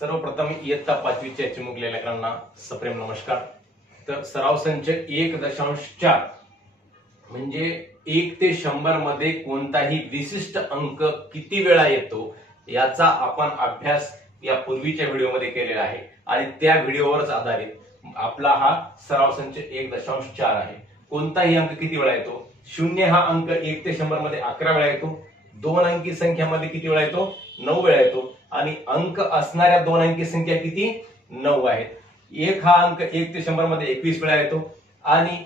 सर्वप्रथम इयत्ता 5वीच्या चिमुकल्या लेकरांना सप्रेम नमस्कार। तर सराव संच 1.4 म्हणजे 1 ते 100 मध्ये कोणताही विशिष्ट अंक किती वेळा येतो याचा आपण अभ्यास या पूर्वीच्या व्हिडिओमध्ये केलेला आहे आणि त्या व्हिडिओवरच आधारित आपला हा सराव संच 1.4 आहे। कोणताही अंक किती वेळा येतो? 0 हा अंक 1 ते 100 मध्ये 11 वेळा येतो। 2 अंकी संख्यामध्ये किती वेळा येतो? 9 वेळा येतो। आणि अंक असणाऱ्या 2 अंकी संख्या किती? 9 आहेत। 1 हा अंक 1 ते 100 मध्ये 21 वेळा येतो आणि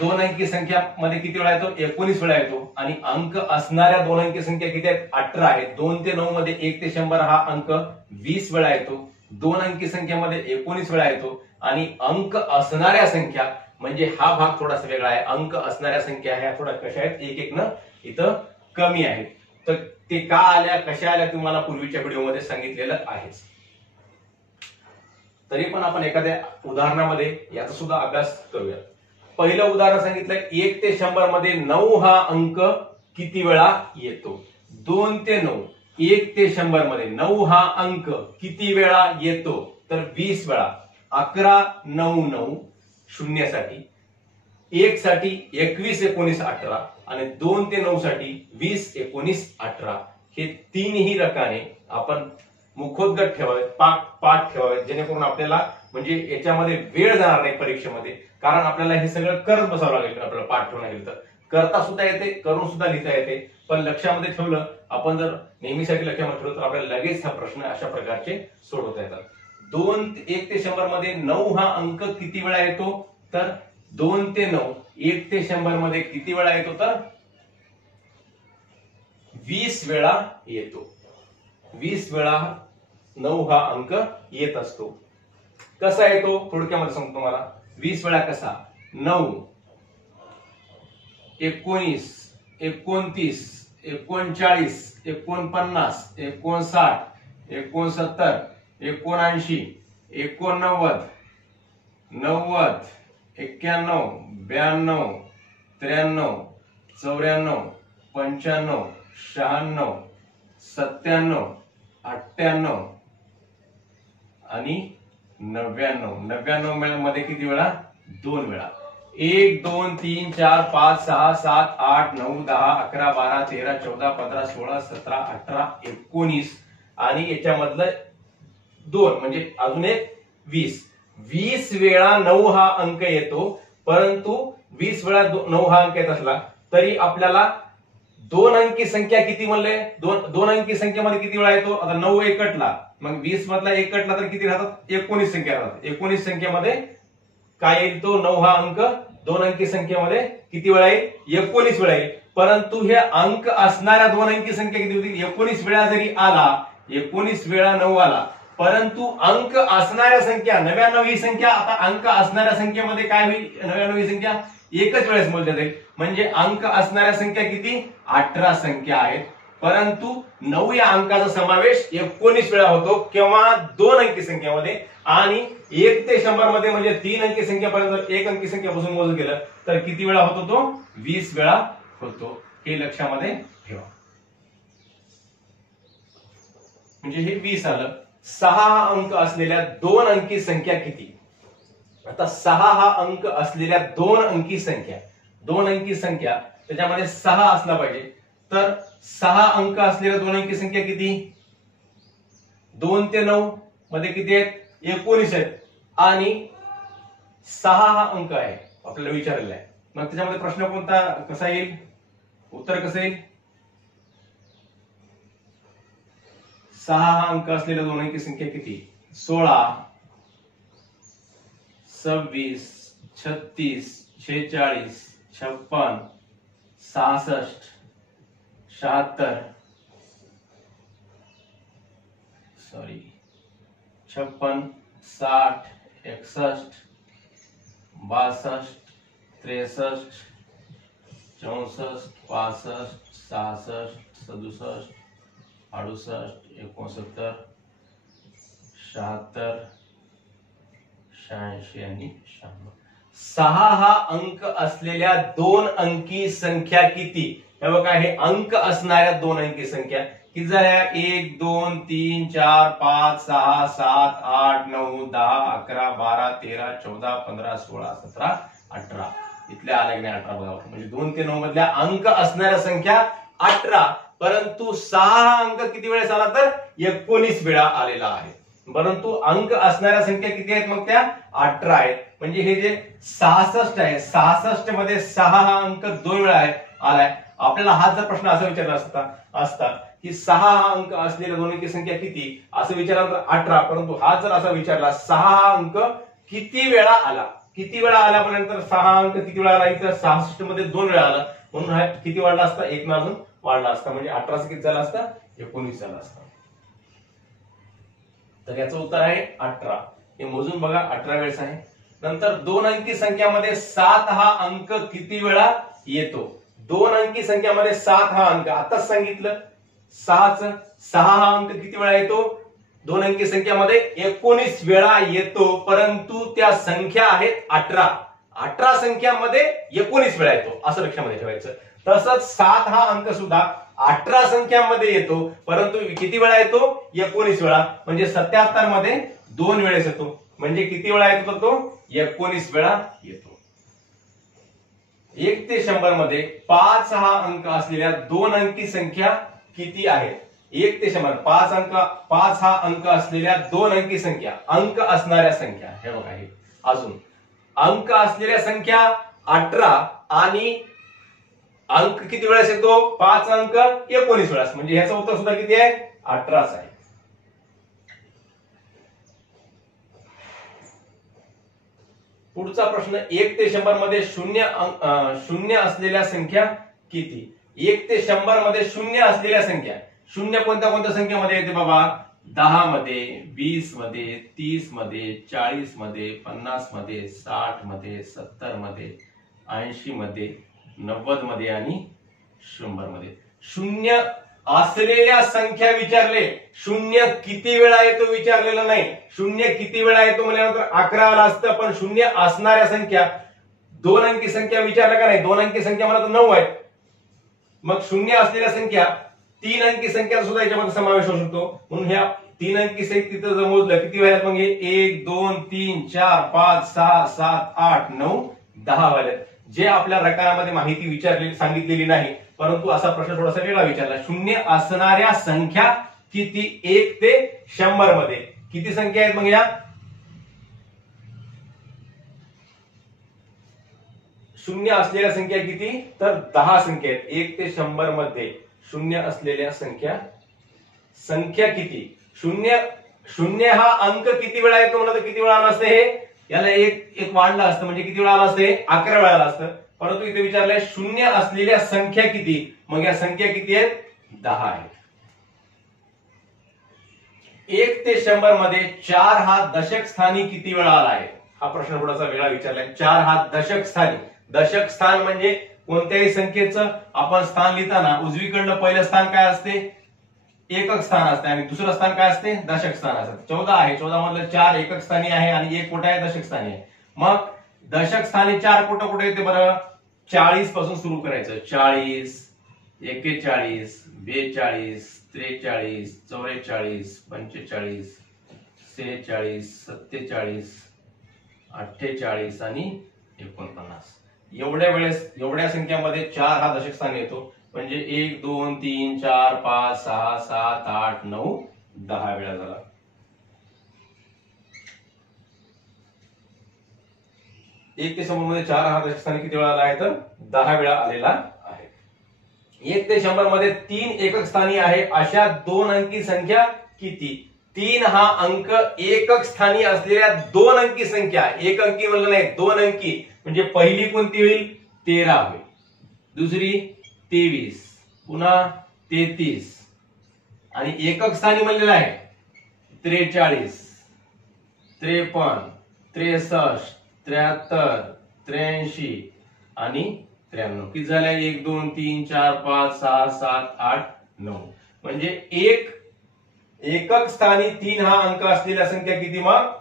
2 अंकी संख्या मध्ये किती वेळा येतो? 19 वेळा येतो। आणि अंक असणाऱ्या 2 अंकी संख्या किती आहेत? 18 आहेत। 2 ते 9 मध्ये 1 ते 100 हा अंक 20 वेळा येतो। 2 अंकी संख्यामध्ये 19 वेळा येतो आणि अंक असणाऱ्या संख्या म्हणजे हा भाग थोडासा वेगळा आहे। अंक असणाऱ्या संख्या ह्या थोडा कशा आहेत? एक एक न इथं कमी आहेत। तर ते का आल्या कशा आल्या तुम्हाला पूर्वीच्या व्हिडिओमध्ये सांगितलेलं आहेच। तरी पण आपण एखाद्या उदाहरणामध्ये याचा सुद्धा अभ्यास करूया। पहिलं उदाहरण सांगितलं 1 ते 100 मध्ये 9 हा अंक किती वेळा येतो? 2 ते 9 1 ते 100 मध्ये 9 हा अंक किती वेळा येतो? तर 20 वेळा। 11 9 9 शून्यासाठी, 1 साठी 21 19 18 आणि 2 ते 9 साठी 20 19 18 हे तीनही रकाने आपण मुखोद्गत ठेवावेत, पाठ ठेवावेत, जेणेकरून आपल्याला म्हणजे याच्यामध्ये वेळ जाणार नाही परीक्षेमध्ये। कारण आपल्याला हे सगळं करत बसावं लागेल, आपल्याला पाठ ठेवणं लागेल तर करता सुद्धा येते, करून सुद्धा लिहिता येते। पण लक्षामध्ये ठेवलं आपण, जर नेहमीसाठी लक्षामध्ये ठेवलं तर आपल्याला लगेच हा प्रश्न अशा प्रकारचे सोडवता येतात। 1 ते 100 मध्ये 9 हा अंक किती वेळा येतो? तर 2 ते 9 1 ते 100 मध्ये किती वेळा येतो? तर 20 वेळा येतो। 20 वेळा 9 हा अंक येत असतो। कसा येतो थोडक्यामध्ये सांगतो तुम्हाला। 20 वेळा कसा? 9 19 29 39 49 59 69 79 89 90 91 92 93 94 95 96 97 98 आणि 99। 99 मध्ये किती वेळा? 2 वेळा। 1 2 3 4 5 6 7 8 9 10 11 12 13 14 15 16 17 18 19 आणि याच्यामधलं 2 म्हणजे अजून एक 20। 20 वेळा 9 हा अंक येतो, परंतु 20 वेळा 9 हा अंक येत असला तरी आपल्याला 2 अंकी संख्या किती म्हणले? 2 अंकी संख्येमध्ये किती वेळा येतो? आता 9 एकटला, मग 20 मधला एकटला तर किती राहतात? 19 संख्या राहतात। 19 संख्येमध्ये काय येईल? तो 9 हा अंक 2 अंकी संख्येमध्ये किती वेळा येईल? 19 वेळा येईल। परंतु हे अंक असणाऱ्या 2 अंकी संख्या किती होती? 19 वेळा जरी आला, 19 वेळा 9 आला, परंतु अंक असणाऱ्या संख्या 99 ही संख्या, आता अंक असणाऱ्या संख्येमध्ये काय होईल? 99 ही संख्या एकच वेळेस मोजल्या जाईल, म्हणजे अंक असणाऱ्या संख्या किती? 18 संख्या आहेत। परंतु 9 या अंकाचा समावेश 19 वेळा होतो, केव्हा? 2 अंकी संख्येमध्ये। आणि 1 ते 100 मध्ये म्हणजे 3 अंकी संख्येपर्यंत 1 अंकी संख्यापासून मोजून गेलं तर किती वेळा होतो? तो 20 वेळा होतो। हे लक्षामध्ये ठेवा। म्हणजे हे 20 आलं। 6 हा अंक असलेल्या 2 अंकी संख्या किती? आता 6 हा अंक असलेल्या 2 अंकी संख्या, 2 अंकी संख्या त्याच्यामध्ये 6 असला पाहिजे। तर 6 अंक असलेल्या 2 अंकी संख्या किती? 2 ते 9 मध्ये किती आहेत? 19 आहेत। आणि 6 हा अंक आहे आपल्याला विचारलेला आहे, मग त्याच्यामध्ये प्रश्न कोणता कसा येईल? उत्तर कसं येईल? 6 हा अंक असलेल्या 2 अंकी संख्या किती? 16 26 36 46 56 66 76 56 60 61 62 63 64 65 66 67 68 69 76 86 आणि 96। 6 हा अंक असलेल्या 2 अंकी संख्या किती? हे बघा, हे अंक असणाऱ्या दोन अंकी संख्या किती झाल्या? 1 2 3 4 5 6 7 8 9 10 11 12 13 14 15 16 17 18 इथल्या आल्या की नाही 18 बघा. म्हणजे 2 ते 9 मधल्या अंक असणाऱ्या संख्या 18, परंतु 6 अंक किती वेळेस आला तर 19 वेळा आलेला आहे. परंतु अंक असणाऱ्या संख्या किती आहेत? मग त्या 18 आहेत. म्हणजे हे जे 66 आहे, 66 मध्ये 6 हा अंक 2 वेळा आहे आलाय. आपल्याला हा जर प्रश्न असा विचारला असता की 6 हा अंक असलेल्या दोन अंकी संख्या किती असं विचारला तर 18, परंतु हा जर असा विचारला 6 हा अंक किती वेळा आला, किती वेळा आला म्हटल्यानंतर 6 अंक किती वेळा आला, इथं 66 मध्ये 2 वेळा आला, म्हणून हा किती वाढला असता? 1 न अजून वाढला असता. म्हणजे 18 किती झाला असता? 19 झाला असता. तर याचं उत्तर आहे 18. हे मोजून बघा, 18 वेळेस आहे. नंतर दोन अंकी संख्यामध्ये 7 हा अंक किती वेळा येतो? दोन अंकी संख्यामध्ये 7 हा अंक आताच सांगितलं, 6 हा अंक किती वेळा येतो? दोन अंकी संख्यामध्ये 19 वेळा येतो, परंतु त्या संख्या आहेत 18. 18 संख्यामध्ये 19 वेळा येतो असं लक्षामध्ये ठेवायचं. तसंच 7 हा अंक सुद्धा 18 संख्यामध्ये येतो, परंतु किती वेळा येतो? 19 वेळा. म्हणजे 77 मध्ये 2 वेळेस येतो. म्हणजे किती वेळा येतो तो? 19 वेळा येतो. 1 ते 100 मध्ये 5 हा अंक असलेल्या दोन अंकी संख्या किती आहेत? 1 ते 100 5 हा अंक असलेल्या दोन अंकी संख्या, अंक असणाऱ्या संख्या. हे बघा, हे अजून अंक असलेल्या संख्या 18 आणि अंक किती वेळेस येतो? 5 अंक 19 वेळेस. म्हणजे ह्याचं उत्तर सुद्धा किती आहे? 18च आहे. पुढचा प्रश्न, 1 ते 100 मध्ये शून्य असलेल्या संख्या किती? 1 ते 100 मध्ये शून्य असलेल्या संख्या. शून्य कोणत्या कोणत्या संख्येमध्ये येते बाबा? 10 मध्ये, 20 मध्ये, 30 मध्ये, 40 मध्ये, 50 मध्ये, 60 मध्ये, 70 मध्ये, 80 मध्ये, 90 मध्ये आणि 100 मध्ये. शून्य असलेल्या संख्या विचारले, शून्य किती वेळा येतो विचारलेला नाही. शून्य किती वेळा येतो म्हणल्यानंतर 11 आला असतं, पण शून्य असणाऱ्या संख्या दोन अंकी संख्या विचारलं का नाही? दोन अंकी संख्या मला तर 9 आहे. मग शून्य असलेल्या संख्या 3 अंकी संख्या सुद्धा याच्यामध्ये समावेश होऊ शकतो. म्हणून ह्या 3 अंकी संख्या तिथं जर मोजलं किती व्हायला? मग 1 2 3 4 5 6 7 8 9 10 व्हायला. जे आपल्या रकारामध्ये माहिती विचारली सांगितलेली नाही, परंतु असा प्रश्न थोडासा वेगळा विचारला. शून्य असणाऱ्या संख्या किती? 1 ते 100 मध्ये किती संख्या आहेत? मग या शून्य असलेल्या संख्या किती? तर 10 संख्या आहेत. 1 ते 100 मध्ये शून्य असलेल्या संख्या किती? शून्य हा अंक किती वेळा येतो म्हणलं तर किती वेळा आला असतं? हे याला एक वाढलं असतं, म्हणजे किती वेळा आला असतं? 11 वेळा आला असतं. परंतु इथे विचारलंय शून्य असलेल्या संख्या किती? मग या संख्या किती आहेत? 10 आहेत. 1 ते 100 मध्ये 4 हा दशक स्थानी किती वेळा आला आहे? हा प्रश्न थोडासा वेगळा विचारलाय. 4 हा दशक स्थानी. दशक स्थान म्हणजे कोणत्याही संख्येचं आपण स्थान लिहिताना उजवीकडलं पहिलं स्थान काय असते? एकक स्थान असते, आणि दुसरं स्थान काय असते? दशक स्थान असते. 14 आहे. 14 मधलं 4 एकक स्थानी आहे आणि 1 कुठे आहे? दशक स्थानी आहे. मग दशक स्थानी 4 कुठं कुठे येते बरं? 40 पासून सुरू करायचं. 40, 41, 42, 43, 44, 45, 46, 47, 48 आणि 49. एवढ्या संख्यामध्ये 4 हा दशक स्थान येतो. म्हणजे 1 2 3 4 5 6 7 8 9 10 वेळा झाला. एक ते 100 मध्ये 4 हा दशक स्थानी किती वेळा आला आहे? तर 10 वेळा आलेला आहे. 1 ते 100 मध्ये 3 एकक स्थानी आहे अशा दोन अंकी संख्या किती? 3 हा अंक एकक स्थानी असलेल्या दोन अंकी संख्या. एक अंकी म्हणलं नाही, दोन अंकी. म्हणजे पहिली कोणती होईल? 13 होईल. दुसरी 23, पुन्हा 33 आणि एकक स्थानी म्हणलेलं आहे 43, 53, 63, 73, 83 आणि 93. किती झालंय? 1 2 3 4 5 6 7 8 9. म्हणजे एकक स्थानी 3 हा अंक असलेल्या संख्या किती? मग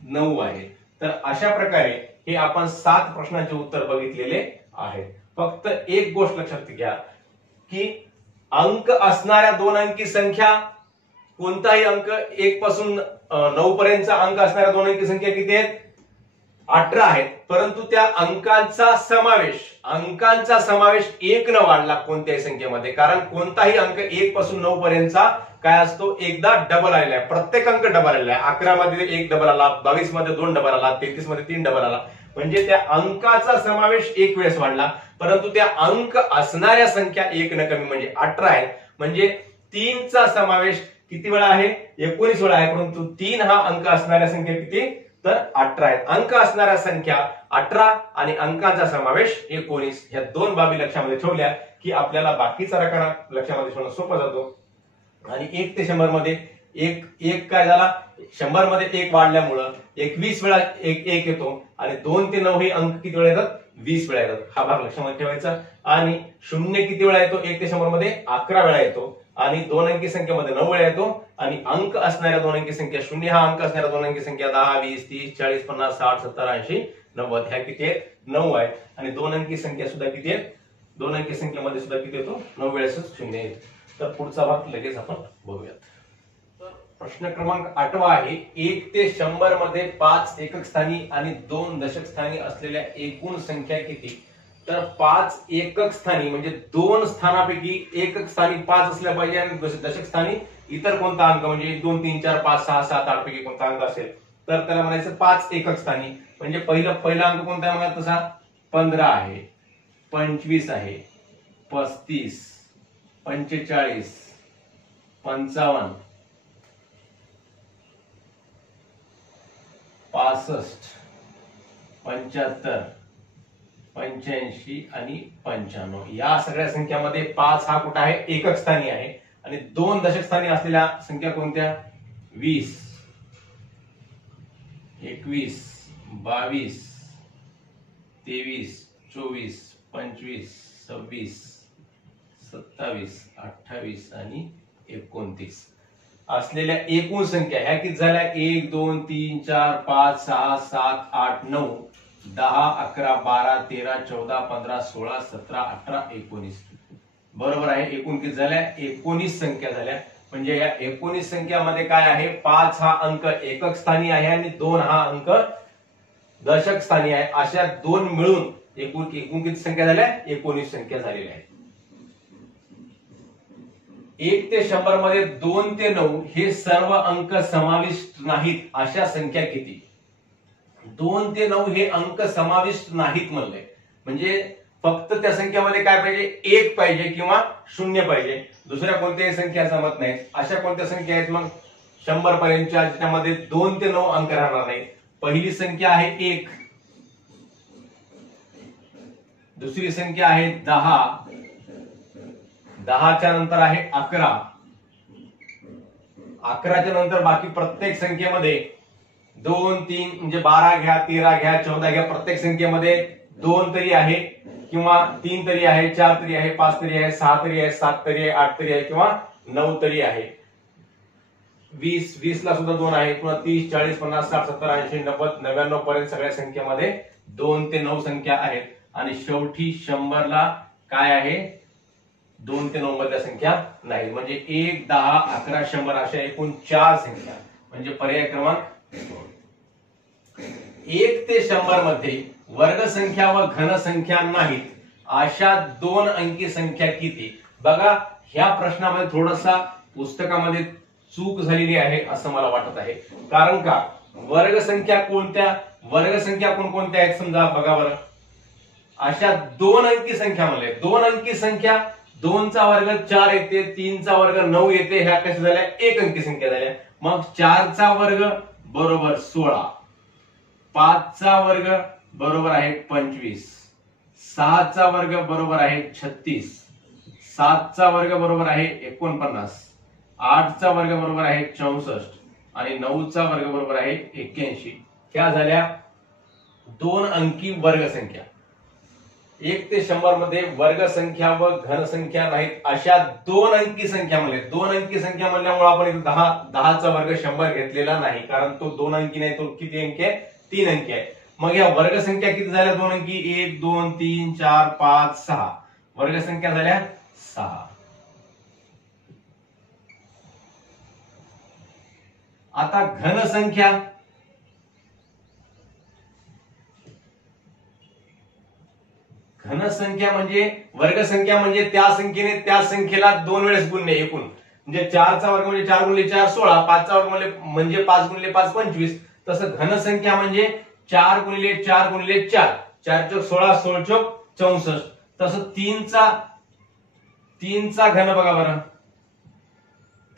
9 आहे. तर अशा प्रकारे हे आपण 7 प्रश्नांचे उत्तर बघितलेले आहेत. फक्त एक गोष्ट लक्षात घ्या, की अंक असणाऱ्या दोन अंकी संख्या, कोणताही अंक 1 पासून 9 पर्यंतचा अंक असणाऱ्या दोन अंकी संख्या किती आहेत? 18 आहेत. परंतु त्या अंकांचा समावेश 1 न वाढला कोणत्याही संख्येमध्ये, कारण कोणताही अंक 1 पासून 9 पर्यंतचा काय असतो? एकदा डबल आलेला आहे. प्रत्येक अंक डबल आलेला आहे. 11 मध्ये 1 डबल आला, 22 मध्ये 2 डबल आला, 33 मध्ये 3 डबल आला. म्हणजे त्या अंकाचा समावेश 1 वेळेस वाढला, परंतु त्या अंक असणाऱ्या संख्या 1 न कमी म्हणजे 18 आहेत. म्हणजे 3 चा समावेश किती वेळा आहे? 19 वेळा आहे. परंतु 3 हा अंक असणाऱ्या संख्या किती? तर 18 आहेत. अंक असणाऱ्या संख्या 18 आणि अंकाचा समावेश 19 ह्या दोन बाबी लक्षामध्ये ठेवल्या की आपल्याला बाकीचा रकाना लक्षामध्ये ठेवणं सोपं जातो. आणि 1 ते 100 मध्ये एक काय झाला? 100 मध्ये 1 वाढल्यामुळं 21 वेळा एक येतो आणि 2 ते 9 हे अंक किती वेळा येतात? 20 वेळा येतात. हा भाग लक्षामध्ये ठेवायचा. आणि 0 किती वेळा येतो? 1 ते 100 मध्ये 11 वेळा येतो आणि दोन अंकी संख्येमध्ये 9 वेळा येतो. आणि अंक असणाऱ्या दोन अंकी संख्या 0 हा अंक असणाऱ्या दोन अंकी संख्या 10, 20, 30, 40, 50, 60, 70, 80, 90 ह्या किती आहेत? 9 आहेत. आणि दोन अंकी संख्या सुद्धा किती आहेत? दोन अंकी संख्येमध्ये सुद्धा किती येतो? 9 वेळेस 0 येतो. तर पुढचा भाग लगेच आपण बघूयात. प्रश्न क्रमांक 8 आहे, 1 ते 100 मध्ये 5 एकक स्थानी आणि 2 दशक स्थानी असलेल्या एकूण संख्या किती? तर 5 एकक स्थानी म्हणजे 2 स्थानापैकी एकक स्थानी 5 असल्या पाहिजे आणि दशक स्थानी इतर कोणता अंक म्हणजे 1, 2, 3, 4, 5, 6, 7, 8 पैकी कोणता अंक असेल तर त्याला म्हणायचं 5 एकक स्थानी. म्हणजे पहिला अंक कोणता आहे म्हणा? तसा 15 आहे, 25 आहे, 35, 45, 55, 65, 75, 85 आणि 95 या सगळ्या संख्यामध्ये 5 हा कुठे आहे? एकक स्थानी आहे. आणि 2 दशक स्थानी असलेल्या संख्या कोणत्या? 20, 21, 22, 23, 24, 25, 26, 27, 28 आणि 29 असलेल्या एकूण संख्या ह्या किती झाल्या? 1, 2, 3, 4, 5, 6, 7, 8, 9, 10, 11, 12, 13, 14, 15, 16, 17, 18, 19 बरोबर आहे. एकूण किती झाल्या? 19 संख्या झाल्या. म्हणजे या 19 संख्यामध्ये काय आहे? 5 हा अंक एकक स्थानी आहे आणि 2 हा अंक दशक स्थानी आहे. अशा दोन मिळून एकूण किती संख्या झाल्या? 19 संख्या झालेल्या आहेत. 1 ते 100 मध्ये 2 ते 9 हे सर्व अंक समाविष्ट नाहीत अशा संख्या किती? 2 ते 9 हे अंक समाविष्ट नाहीत म्हणले म्हणजे फक्त त्या संख्येमध्ये काय पाहिजे? 1 पाहिजे किंवा 0 पाहिजे. दुसऱ्या कोणत्याही संख्या जमत नाहीत. अशा कोणत्या संख्या आहेत मग 100 पर्यंतच्या ज्याच्यामध्ये 2 ते 9 अंक राहणार नाहीत? पहिली संख्या आहे 1, दुसरी संख्या आहे 10, 10च्या नंतर आहे 11, 11च्या नंतर बाकी प्रत्येक संख्येमध्ये 2, 3 म्हणजे 12 घ्या, 13 घ्या, 14 घ्या, प्रत्येक संख्येमध्ये 2 तरी आहे किंवा 3 तरी आहे, 4 तरी आहे, 5 तरी आहे, 6 तरी आहे, 7 तरी आहे, 8 तरी आहे किंवा 9 तरी आहे. 20 ला सुद्धा 2 आहे, पुन्हा 30, 40, 50, 60, 70, 80, 90, 99 पर्यंत सगळ्या संख्येमध्ये 2 ते 9 संख्या आहेत. आणि शेवटी 100 ला काय आहे? 2 ते 9 मधल्या संख्या नाही. म्हणजे 1, 10, 11, 100 अशा एकूण 4 संख्या म्हणजे पर्याय क्रमांक 1 ते 100 मध्ये वर्गसंख्या व घनसंख्या नाहीत अशा 2 अंकी संख्या किती? बघा ह्या प्रश्नामध्ये थोडासा पुस्तकामध्ये चूक झालेली आहे असं मला वाटत आहे. कारण का वर्गसंख्या कोणत्या? वर्गसंख्या कोणकोणत्या आहेत समजा बघा बरं. अशा 2 अंकी संख्या म्हणले. 2 अंकी संख्या 2 चा वर्ग 4 येते, 3 चा वर्ग 9 येते. ह्या कशा झाल्या? 1 अंकी संख्या झाल्या. मग 4 चा वर्ग बरोबर 16, 5 चा वर्ग बरोबर आहे 25, 6 चा वर्ग बरोबर आहे 36, 7 चा वर्ग बरोबर आहे 49, 8 चा वर्ग बरोबर आहे 64 आणि 9 चा वर्ग बरोबर आहे 81. ह्या झाल्या 2 अंकी वर्गसंख्या. 1 ते 100 मध्ये वर्गसंख्या व घनसंख्या नाहीत अशा 2 अंकी संख्या म्हणले. 2 अंकी संख्या म्हणल्यामुळे आपण इथे 10 चा वर्ग 100 घेतलेला नाही कारण तो 2 अंकी नाही, तो किती अंकी आहे? 3 अंकी आहे. मग या वर्गसंख्या किती झाल्या? 2 अंकी. 1, 2, 3, 4, 5, 6 वर्गसंख्या झाल्या 6. आता घनसंख्या, घनसंख्या म्हणजे वर्गसंख्या म्हणजे त्या संख्येने त्या संख्येला 2 वेळेस गुणणे एकूण. म्हणजे 4 चा वर्ग म्हणजे 4 गुणिले 4 16, 5 चा वर्ग म्हणजे 5 गुणिले 5 25. तसं घनसंख्या म्हणजे 4 गुणिले 4 गुणिले 4, 4 चौक 16, 16 चौक 64. तसं 3 चा घन बघा बरं,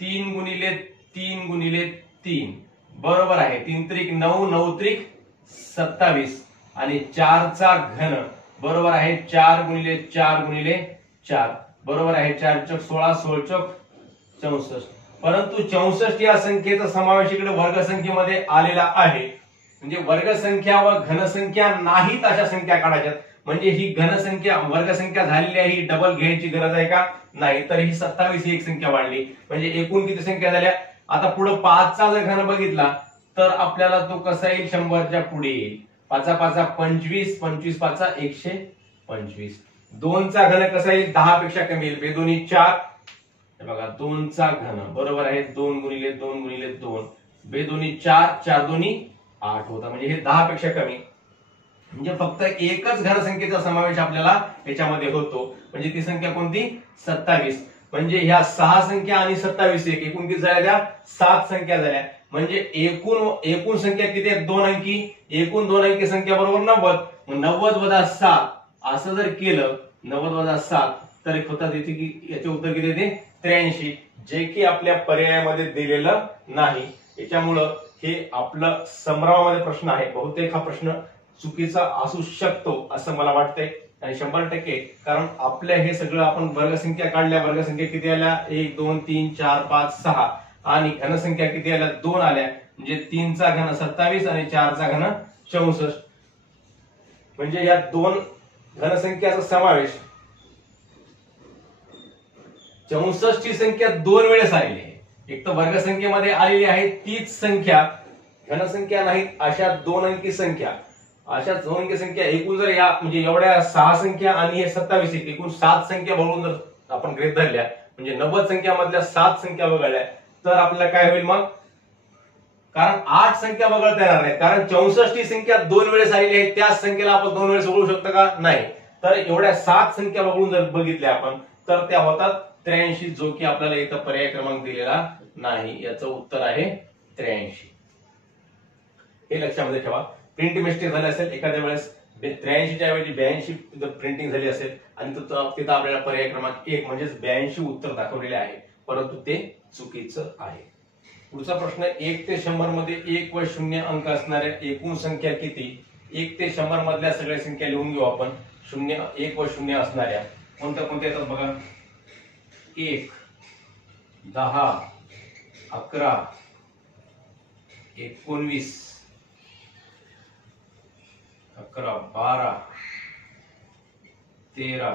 3 गुणिले 3 गुणिले 3 बरोबर आहे 3 त्रिक 9, 9 त्रिक 27. आणि 4 चा घन बरोबर आहे 4 गुणिले 4 गुणिले 4 बरोबर आहे 4 चौक 16, 16 चौक 64. परंतु 64 या संख्येचा समावेश इकडे वर्गसंख्येमध्ये आलेला आहे. म्हणजे वर्गसंख्या व घनसंख्या नाहीत अशा संख्या काढायच्यात. म्हणजे ही घनसंख्या वर्गसंख्या झालेली आहे, ही डबल घ्यायची गरज आहे का? नाही. तर ही 27 ही एक संख्या वाढली. म्हणजे एकूण किती संख्या झाल्या? आता पुढे 5 चा जर घन बघितला तर आपल्याला तो कसा येईल? 100 च्या पुढे येईल. 5 5 25, 25 5 125. 2 चा घन कसा येईल? 10 पेक्षा कमी येईल. 2 दोन्ही 4. बघा 2 चा घन बरोबर आहे 2 गुणिले 2 गुणिले 2. 2 दोन्ही 4, 4 दोन्ही 8 होता. म्हणजे हे 10 पेक्षा कमी. म्हणजे फक्त एकच घनसंख्येचा समावेश आपल्याला याच्यामध्ये होतो. म्हणजे ती संख्या कोणती? 27. म्हणजे ह्या 6 संख्या आणि 27 एकूण किती झाल्या? 7 संख्या झाल्या. म्हणजे एकूण संख्या किती आहेत? 2 अंकी. एकूण 2 अंकी संख्या बरोबर 90. मग 90 वजा 7 असं जर केलं, 90 वजा 7 तर एक होतात येते की याचे उत्तर किती येते? 83, जे की आपल्या पर्यायामध्ये दिलेलं नाही. याच्यामुळं हे आपलं संभ्रमामध्ये प्रश्न आहे. बहुतेक हा प्रश्न चुकीचा असू शकतो असं मला वाटतंय. आणि 100% कारण आपल्या हे सगळं आपण वर्गसंख्या काढल्या. वर्गसंख्या किती आल्या? 1 2 3 4 5 6. आणि घनसंख्या किती आल्या? 2 आल्या. म्हणजे 3 चा घन 27 आणि 4 चा घन 64. म्हणजे या 2 घनसंख्याचा समावेश 64 ची संख्या 2 वेळेस आलेली आहे. एक तर वर्गसंख्येमध्ये आलेली आहे तीच संख्या, घनसंख्या नाहीत अशा 2 अंकी संख्या. अशा 2 अंकी संख्या एकूण जर या म्हणजे एवढ्या 6 संख्या आणि हे 27 एकूण 7 संख्या बघून जर आपण गृहीत धरल्या, म्हणजे 90 संख्यामधल्या 7 संख्या वगळल्या तर आपल्याला काय होईल मग? कारण 8 संख्या वगळता येणार नाही. कारण 64 ही संख्या 2 वेळेस आलेली आहे. त्याच संख्येला आपण 2 वेळेस वगळू शकतो का? नाही. तर एवढ्या 7 संख्या वगळून जर बघितल्या आपण तर त्या होतात 83, जो की आपल्याला इथं पर्याय क्रमांक दिलेला नाही. याचं उत्तर आहे 83. हे लक्षामध्ये ठेवा. प्रिंट मिस्टेक झाली असेल एखाद्या वेळेस 83 च्या ऐवजी 82 जर प्रिंटिंग झाली असेल आणि तिथं आपल्याला पर्याय क्रमांक 1 म्हणजेच 82 उत्तर दाखवलेले आहे, परंतु ते चुकीचं आहे. पुढचा प्रश्न 1 ते 100 मध्ये 1 व 0 अंक असणाऱ्या एकूण संख्या किती? 1 ते 100 मधल्या सगळ्या संख्या लिहून घेऊ आपण. 1 व 0 असणाऱ्या कोणत्या येतात बघा? 1 10 11 19 11 12 13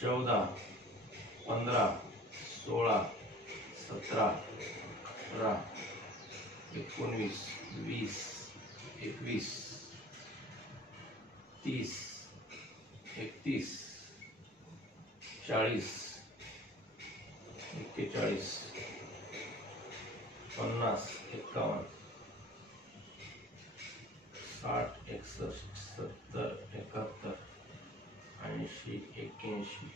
14 15 16 17 18 19 20 21 30 31 40 41 50 51 60 61 70 71 80 81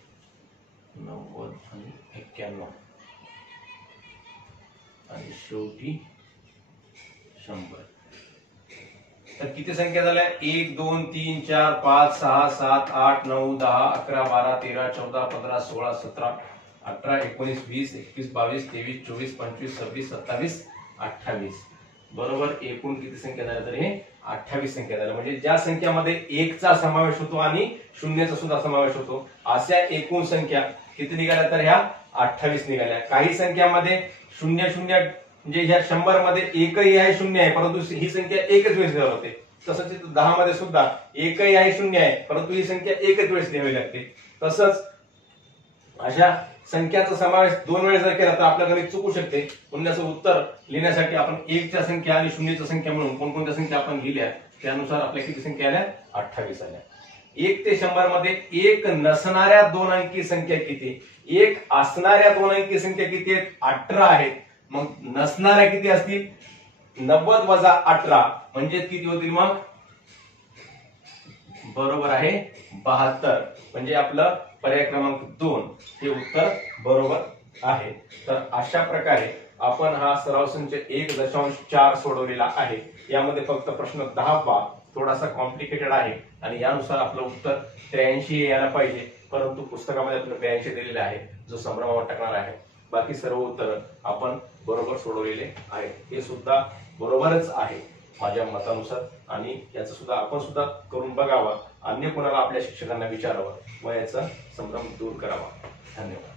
90 आणि 91 आणि शेवटी 100. तर किती संख्या झाल्या? 1 2 3 4 5 6 7 8 9 10 11 12 13 14 15 16 17 18 19 20 21 22 23 24 25 26 27 28. बरोबर एकूण किती संख्या झाल्या? तर हे 28 संख्या झाल्या. म्हणजे ज्या संख्यामध्ये 1 चा समावेश होतो आणि 0 चा सुद्धा समावेश होतो अशा एकूण संख्या किती निघाल्या? तर ह्या 28 निघाल्या. काही संख्यामध्ये 0 0 म्हणजे ह्या 100 मध्ये एकही आहे 0 आहे, परंतु ही संख्या एकच वेळेस लिहावी लागते. तसंच 10 मध्ये सुद्धा एकही आहे 0 आहे, परंतु ही संख्या एकच वेळेस लिहावी लागते. तसंच अशा संख्याचा समावेश 2 वेळेस जर केला तर आपल्याकडे चुकू शकते. पुण्याचं उत्तर लिहिण्यासाठी आपण 1 च्या संख्या आणि 0 च्या संख्या म्हणून कोणकोणत्या संख्या आपण लिहिल्या त्यानुसार आपल्या किती संख्या आल्या? 28 आल्या. 1 ते 100 मध्ये एक नसणाऱ्या 2 अंकी संख्या किती, एक असणाऱ्या 2 अंकी संख्या किती आहेत, 18 आहेत. मग नसणाऱ्या किती असतील, 90 वजा 18 म्हणजे किती होतील मग, बरोबर आहे 72. म्हणजे आपलं पर्याय क्रमांक 2 हे उत्तर बरोबर आहे. तर अशा प्रकारे आपण हा सराव संच 1.4 सोडवलेला आहे. यामध्ये फक्त प्रश्न 10 थोडासा कॉम्प्लिकेटेड आहे आणि यानुसार आपलं उत्तर 83 यायला पाहिजे, परंतु पुस्तकामध्ये आपलं 82 दिलेलं आहे, जो संभ्रमावर टाकणार आहे. बाकी सर्व उत्तर आपण बरोबर सोडवलेले आहे. हे सुद्धा बरोबरच आहे माझ्या मतानुसार आणि याचं सुद्धा आपण सुद्धा करून बघावा, अन्य कोणाला आपल्या शिक्षकांना विचारावं व याचा संभ्रम दूर करावा. धन्यवाद.